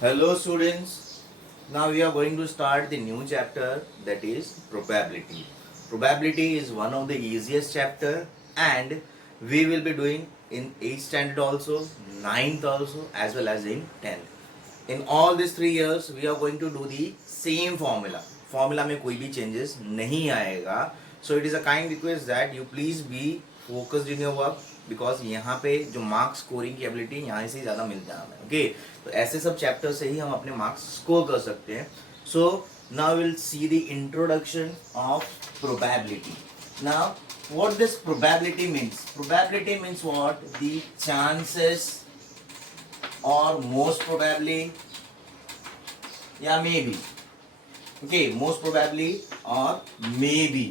Hello students, now we are going to start the new chapter, that is probability. Probability is one of the easiest chapter and we will be doing in 8th standard also, ninth also as well as in 10th. In all these 3 years we are going to do the same formula. Formula में कोई भी changes नहीं आएगा. So it is a kind request that you please be focused in your work because यहाँ पे जो marks scoring की ability यहाँ से ज़्यादा मिलता है हमें. ओके, तो ऐसे सब चैप्टर से ही हम अपने मार्क्स स्कोर कर सकते हैं. So now will see the introduction of probability. Now what this probability means. Probability means what the chances और मोस्ट प्रोबेबली या may be. Okay, most probably और मे बी.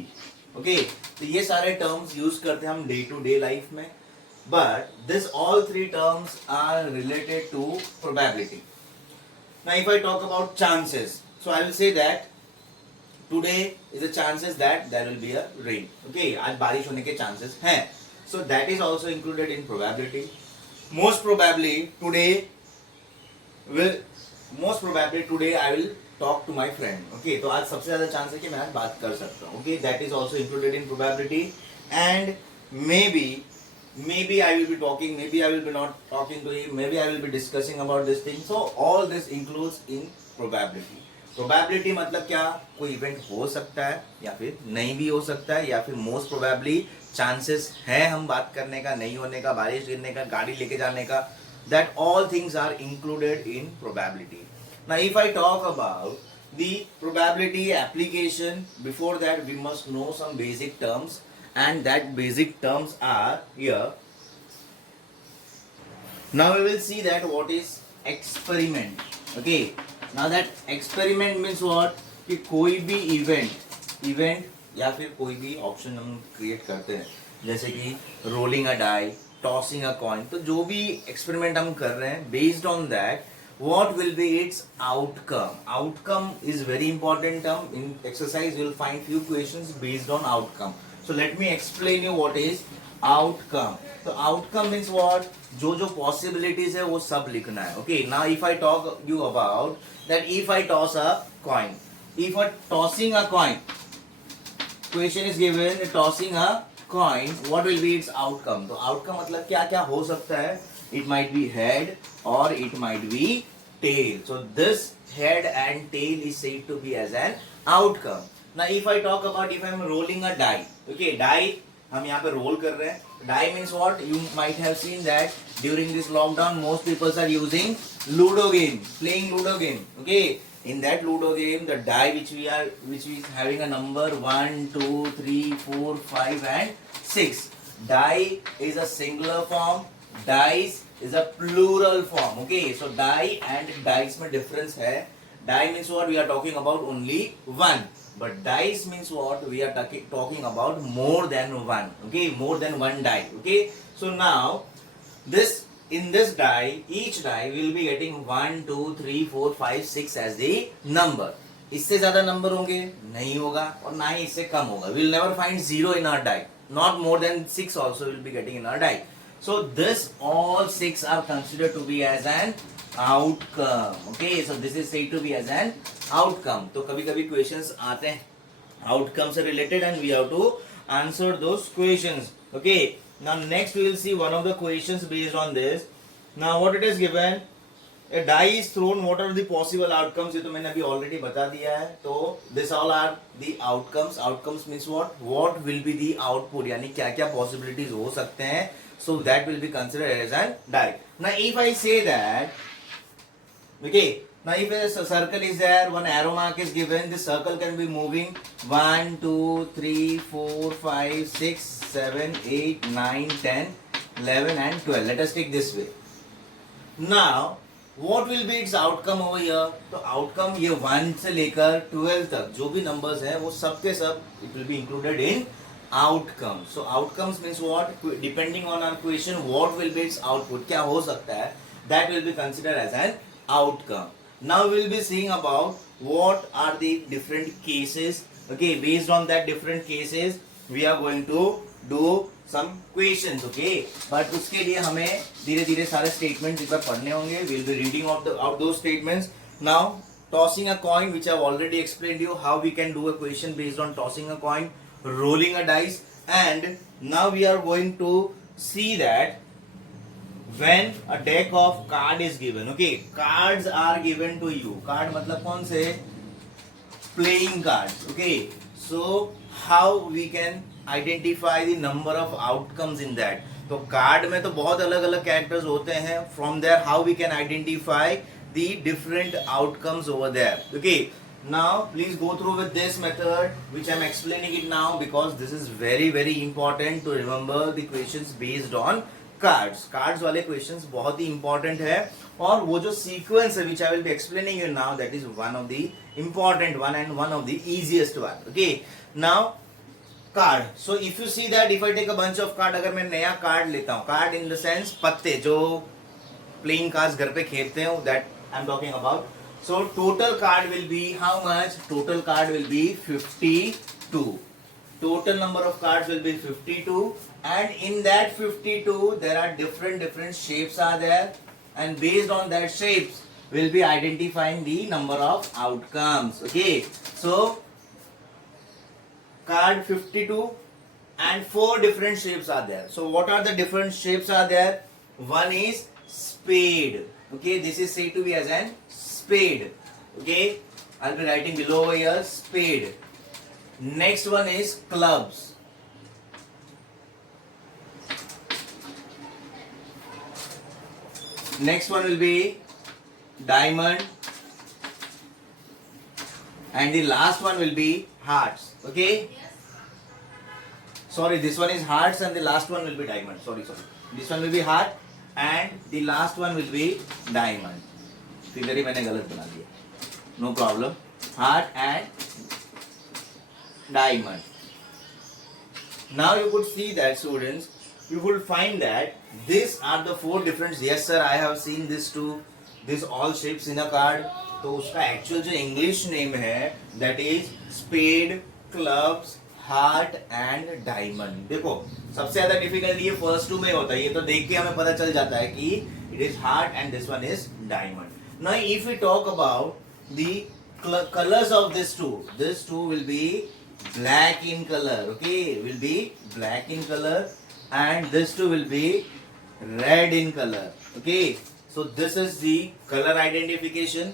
ओके, तो ये सारे टर्म्स यूज करते हैं हम डे टू डे लाइफ में. But this all three terms are related to probability. Now if I talk about chances, so I will say that today is the chances that there will be a rain. Okay, आज बारिश होने के chances हैं. So that is also included in probability. Most probably today I will talk to my friend. Okay, तो आज सबसे ज़्यादा chance है कि मैं आज बात कर सकता हूँ. Okay, that is also included in probability. And maybe I will be talking, maybe I will be not talking to him, maybe I will be discussing about this thing. So all this includes in probability. Probability मतलब क्या, कोई event हो सकता है या फिर नहीं भी हो सकता है, या फिर मोस्ट प्रोबेबली चांसेस है हम बात करने का, नहीं होने का, बारिश गिरने का, गाड़ी लेके जाने का. That all things are included in probability. Now if I talk about the probability application, before that we must know some basic terms. And that basic terms are here. Now we will see that what is experiment. Okay, now that experiment means what, कि कोई भी event या फिर कोई भी option हम create करते हैं, जैसे कि rolling a die, tossing a coin. तो जो भी एक्सपेरिमेंट हम कर रहे हैं, based on that what will be its outcome. Outcome is very important term. In exercise you will find few questions based on outcome. So let me explain you what is outcome. So outcome means what, जो जो possibilities है वो सब लिखना है. Okay, now if I talk you about that, if I toss a coin, if I tossing a coin, question is given, tossing a coin, what will be its outcome. तो outcome मतलब क्या क्या हो सकता है. It might be head or it might be tail. So this head and tail is said to be as an outcome. Now if I talk about, if I am rolling a die, okay, die हम यहाँ पे roll कर रहे हैं. Die means what, you might have seen that during this lockdown most people are using Ludo game, playing Ludo game. Okay, in that Ludo game the die which is having a number 1, 2, 3, 4, 5 and 6. Die is a singular form, dice is a plural form. Okay, so die and dice में difference है. Die means what, we are talking about only one, but dice means what, we are talking about more than one. Okay, more than one die. Okay, so now this, in this die, each die will be getting 1, 2, 3, 4, 5, 6 as the number. इससे ज्यादा number होंगे नहीं होगा और ना ही इससे कम होगा. We will never find zero in our die. Not more than 6 also will be getting in our die. So this all 6 are considered to be as an outcome. Okay, so this is said to be as an outcome. तो कभी कभी questions आते हैं outcome से related and we have to answer those questions. Okay, now next we will see one of the questions based on this. Now what it is given, a die is thrown, what are the possible outcomes, ये तो मैंने अभी already बता दिया है. तो this all are the outcomes. Outcomes means what will be the output, यानी क्या क्या possibilities हो सकते हैं. So that will be considered as a die. Now if I say that, okay, now if a circle is there, one arrow mark is given, this circle can be moving 1, 2, 3, 4, 5, 6, 7, 8, 9, 10, 11 and 12. Let us take this way. Now what will be its outcome over here. तो outcome ये 1 से लेकर 12 तक जो भी numbers हैं वो सब के सब it will be included in outcome. So outcomes means what, depending on our question what will be its output, क्या हो सकता है, that will be considered as an outcome. Now we will be seeing about what are the different cases. Okay, based on that different cases we are going to do some questions, okay? But उसके लिए हमें धीरे धीरे सारे statements एक बार पढ़ने होंगे. We'll be reading out those statements. Now tossing a coin, which I've already explained you how we can do a question based on tossing a coin, rolling a dice, and now we are going to see that when a deck of card is given, okay, cards are given to you. Card मतलब कौन से? Playing cards, okay. So how we can identify the number of outcomes in that? तो card में तो बहुत अलग अलग characters होते हैं. From there how we can identify the different outcomes over there, okay. Now please go through with this method which I'm explaining it now, because this is very very important to remember the questions based on cards वाले questions बहुत ही important है. और वो जो sequence है which I will be explaining you now, that is one of the important one and one of the easiest one, okay. Now card, so if you see that if I take a bunch of card, अगर मैं नया card लेता हूँ, card in the sense पत्ते जो playing cards घर पे खेलते हैं, that I am talking about. So total card will be how much? Total card will be 52. Total number of cards will be 52, and in that 52 there are different shapes are there, and based on that shapes we'll be identifying the number of outcomes, okay. So card 52 and 4 different shapes are there. So what are the different shapes are there? One is spade, okay, this is said to be as an spade, okay. I'll be writing below here spade. Next one is clubs. Next one will be diamond, and the last one will be hearts, okay. Sorry, this one is hearts and the last one will be diamond. Sorry, this one will be heart and the last one will be diamond. Figure ही मैंने गलत बना दिया, no problem. Heart and diamond. Now you could see that, students, you will find that these are the 4 different. Yes sir, I have seen this too, this all shapes in a card. तो उसका actual जो English name है that is spade, clubs, heart and diamond. देखो सबसे ज्यादा difficult ये first 2 में होता है, ये तो देख के हमें पता चल जाता है कि it is heart and this one is diamond. Now if we talk about the colors of this two will be black in color, okay, will be black in color, and this two will be red in color, okay. So this is the color identification.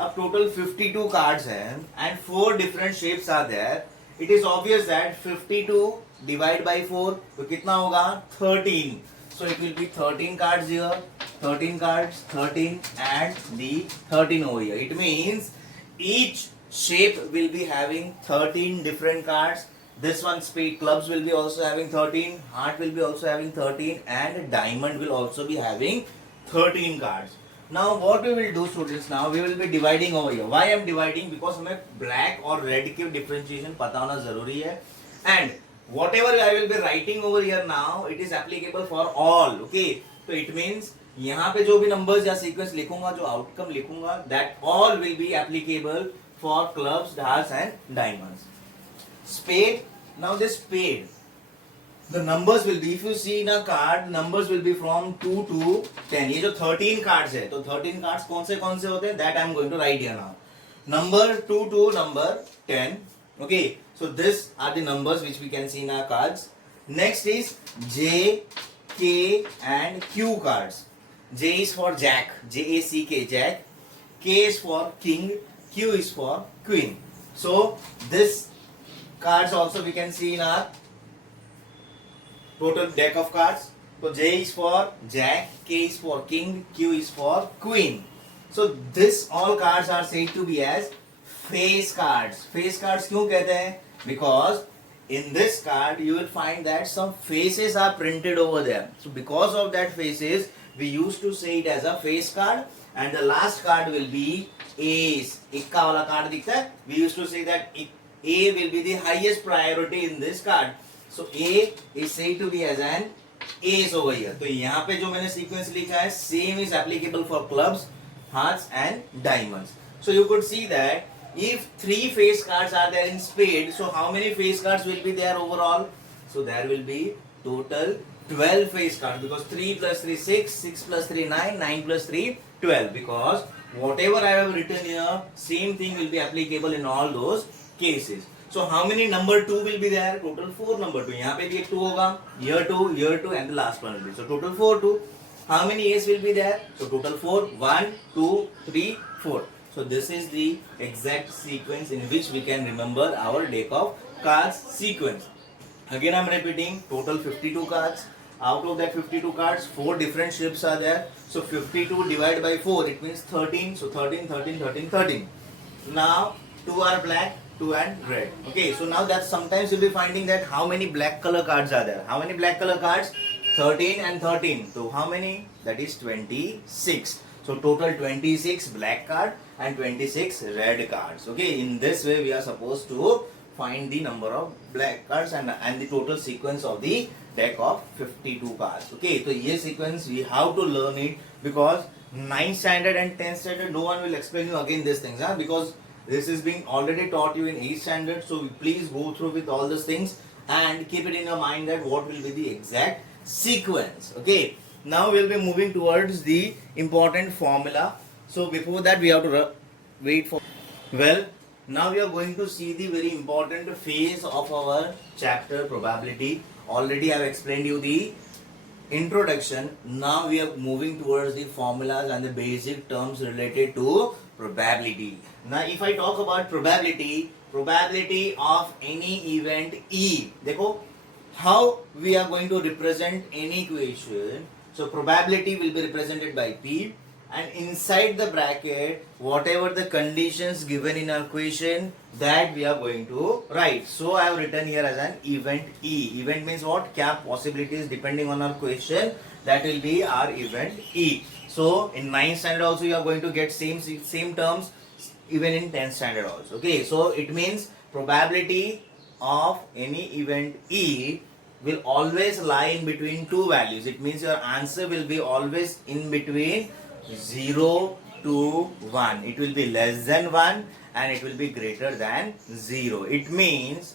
अब total 52 cards हैं and 4 different shapes are there. It is obvious that 52 divide by 4 तो कितना होगा? 13. So it will be 13 cards here, 13 cards, 13 and the 13 over here. It means each shape will be having 13 different cards. This one spade, clubs will be also having 13, heart will be also having 13, and diamond will also be having 13 cards. Now what we will do, students, now we will be dividing over here. Why I am dividing? Because हमें black और red के differentiation पता होना जरूरी है. And whatever I will be writing over here now, it is applicable for all, okay. तो it means यहाँ पे जो भी numbers या sequence लिखूंगा, जो outcome लिखूंगा, that all will be applicable for clubs, hearts and diamonds. Spade, now this spade, the numbers will be, if you see in a card, numbers will be from 2 to 10. ये जो 13 cards है, तो 13 cards कौन से होते हैं, that I am going to write here now. Number 2 to number 10, okay. So this are the numbers which we can see in our cards. Next is J, K and Q cards. J is for Jack, J-A-C-K, Jack. K is for King, Q is for Queen. So this cards also we can see in our total deck of cards. So J is for Jack, K is for King, Q is for Queen. So this all cards are said to be as face cards. Face cards क्यों कहते हैं? Because in this card you will find that some faces are printed over there. So because of that faces, we used to say it as a face card, and the last card will be ace. इक्का वाला card दिखता है. We used to say that A will be the highest priority in this card. So A is said to be as an ace over here. तो यहाँ पे जो मैंने sequence लिखा है, same is applicable for clubs, hearts and diamonds. So you could see that if 3 face cards are there in spade, so how many face cards will be there overall? So there will be total 12 face cards, because 3 plus 3 6, 6 plus 3 9, 9 plus 3 12, because whatever I have written here, same thing will be applicable in all those cases. So how many number 2 will be there? Total 4 number 2. यहाँ पे भी एक 2 होगा, here 2 and the last one will be. So total 4 2. How many A's will be there? So total 4. 1 2 3 4. So this is the exact sequence in which we can remember our deck of cards sequence. Again I'm repeating, total 52 cards. Out of that 52 cards, 4 different shapes are there. So 52 divided by 4, it means 13. So 13, 13, 13, 13. Now 2 are black, 2 and red. Okay, so now that sometimes you'll be finding that how many black color cards are there. How many black color cards? 13 and 13. So how many? That is 26. So total 26 black card and 26 red cards. Okay, in this way we are supposed to find the number of black cards and the total sequence of the deck of 52 cards. Okay, so this sequence we have to learn it, because 9th standard and 10th standard no one will explain you again these things, because this is being already taught you in 8th standard. So please go through with all these things and keep it in your mind that what will be the exact sequence. Okay, now we'll be moving towards the important formula. So before that we have to wait for, well, now we are going to see the very important phase of our chapter probability. Already I have explained you the introduction. Now we are moving towards the formulas and the basic terms related to probability. Now if I talk about probability of any event E, देखो how we are going to represent any equation. So probability will be represented by P, and inside the bracket whatever the conditions given in our equation, that we are going to write. So I have written here as an event E. Event means what? क्या possibilities depending on our question, that will be our event E. So in 9th standard also you are going to get same terms, even in 10th standard also. Okay, so it means probability of any event E will always lie in between two values. It means your answer will be always in between 0 to 1. It will be less than 1 and it will be greater than 0. It means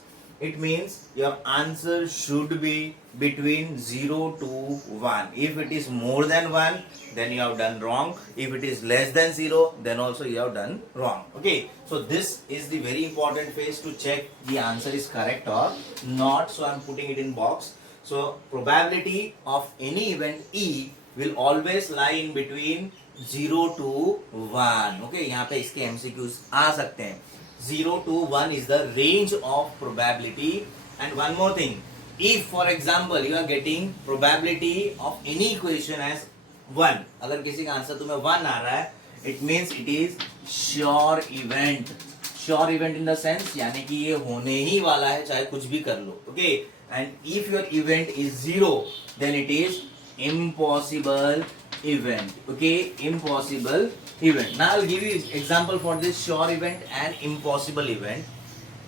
your answer should be between 0 to 1. If it is more than 1, then you have done wrong. If it is less than 0, then also you have done wrong. Okay, so this is the very important phase to check the answer is correct or not. So I am putting it in box. So probability of any event E will always lie in between 0 to 1. Okay, यहाँ पे इसके MCQs आ सकते हैं. 0 to 1 is the range of probability. And one more thing, if for example you are getting probability of any equation as 1, अगर किसी का answer तुम्हें 1 आ रहा है, it means it is sure event. Sure event in the sense यानी कि ये होने ही वाला है चाहे कुछ भी कर लो. Okay, and if your event is 0, then it is impossible event. Okay, impossible event. Now I'll give you example for this sure event and impossible event.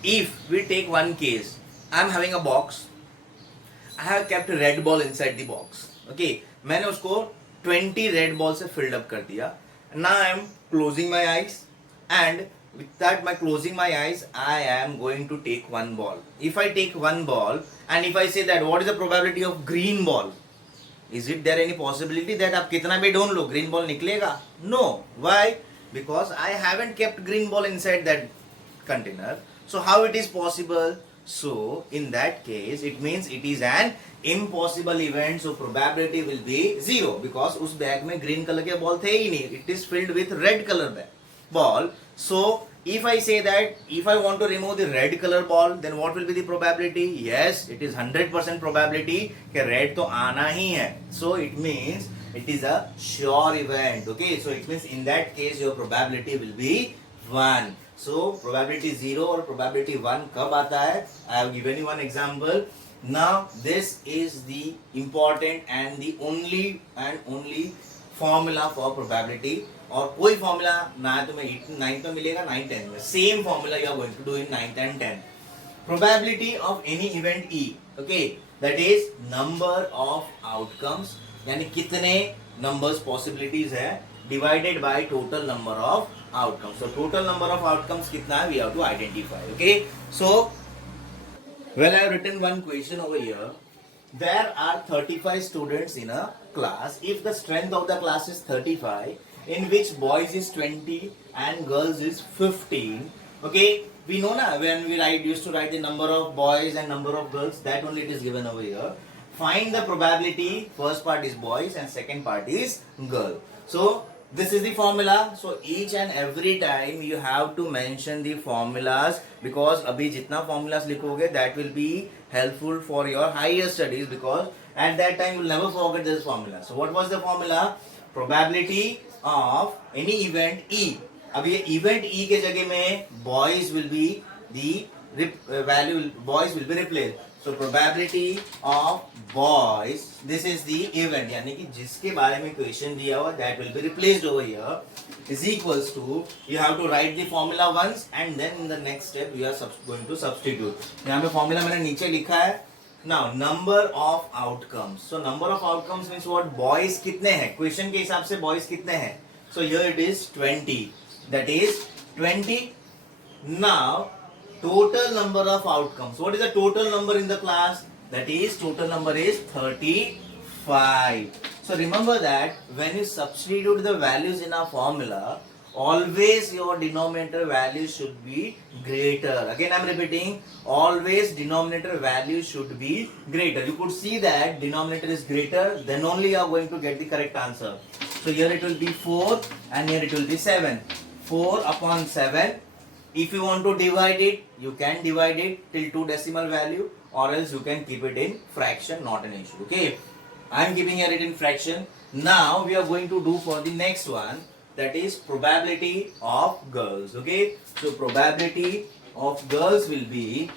If we take one case, I'm having a box. I have kept a red ball inside the box. Okay, मैंने उसको 20 red balls से filled up कर दिया. Now I am closing my eyes, and with that my closing my eyes, I am going to take one ball. If I take one ball and if I say that what is the probability of green ball, is it there any possibility that आप कितना भी ढूंढ लो green ball निकलेगा? No. Why? Because I haven't kept green ball inside that container. So how it is possible? So in that case it means it is an impossible event. So probability will be 0 because उस bag में green color के ball थे ही नहीं. It is filled with red color ball. So if I say that if I want to remove the red color ball, then what will be the probability? Yes, it is 100% probability कि red तो आना ही है. So it means it is a sure event. Okay, so it means in that case your probability will be 1. So probability 0 or probability 1 कब आता है? I have given you one example. Now this is the important and the only formula for probability. और कोई formula ना तुम्हें 9th में मिलेगा 9th 10th में. Same formula you are going to do in 9th and 10th. Probability of any event E, okay, that is number of outcomes, यानी कितने numbers possibilities है divided by total number of outcomes. So total number of outcomes कितना है we have to identify. Okay, so well I have written one question over here. there are 35 students in a class. If the strength of the class is 35, in which boys is 20 and girls is 15, okay, we know na when we used to write the number of boys and number of girls, that only it is given over here. Find the probability. First part is boys and second part is girl. So this is the formula. So each and every time you have to mention the formulas, because abhi jitna formulas likhoge, that will be helpful for your higher studies, because at that time you will never forget this formula. So what was the formula? Probability of any event E. अब ये event E के जगह में boys will be the value, boys will be replaced. So probability of boys, this is the event, यानी कि जिसके बारे में क्वेश्चन दिया हुआ, that will be replaced over here, is equals to, you have to write the formula once and then in the next step you are going to substitute. यहाँ पे formula मैंने नीचे लिखा है. Now number of outcomes. So number of outcomes means what? Boys कितने हैं? Question के हिसाब से boys कितने हैं? So here it is 20. That is 20. Now total number of outcomes. What is the total number in the class? That is, total number is 35. So remember that when you substitute the values in a formula, always your denominator value should be greater. Again I am repeating, always denominator value should be greater. You could see that denominator is greater, then only you are going to get the correct answer. So here it will be 4 and here it will be 7. 4 upon 7. If you want to divide it, you can divide it till 2 decimal value, or else you can keep it in fraction, not an issue. Okay, I am keeping it in fraction. Now we are going to do for the next one, that is probability of girls. Okay, so probability of girls will be,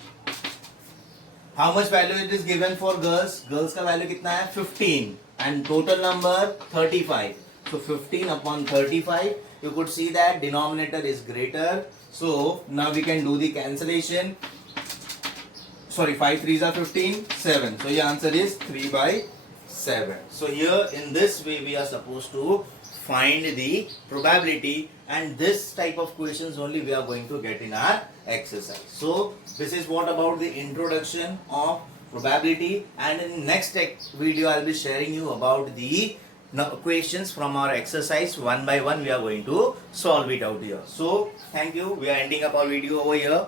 how much value it is given for girls? Girls का value कितना है? 15 and total number 35. So 15 upon 35. You could see that denominator is greater. So now we can do the cancellation. Sorry, 5 3s are 15, 7. So your answer is 3 by 7. So here in this way we are supposed to find the probability, and this type of questions only we are going to get in our exercise. So this is what about the introduction of probability, and in next video I will be sharing you about the questions from our exercise. One by one we are going to solve it out here. So thank you. We are ending up our video over here.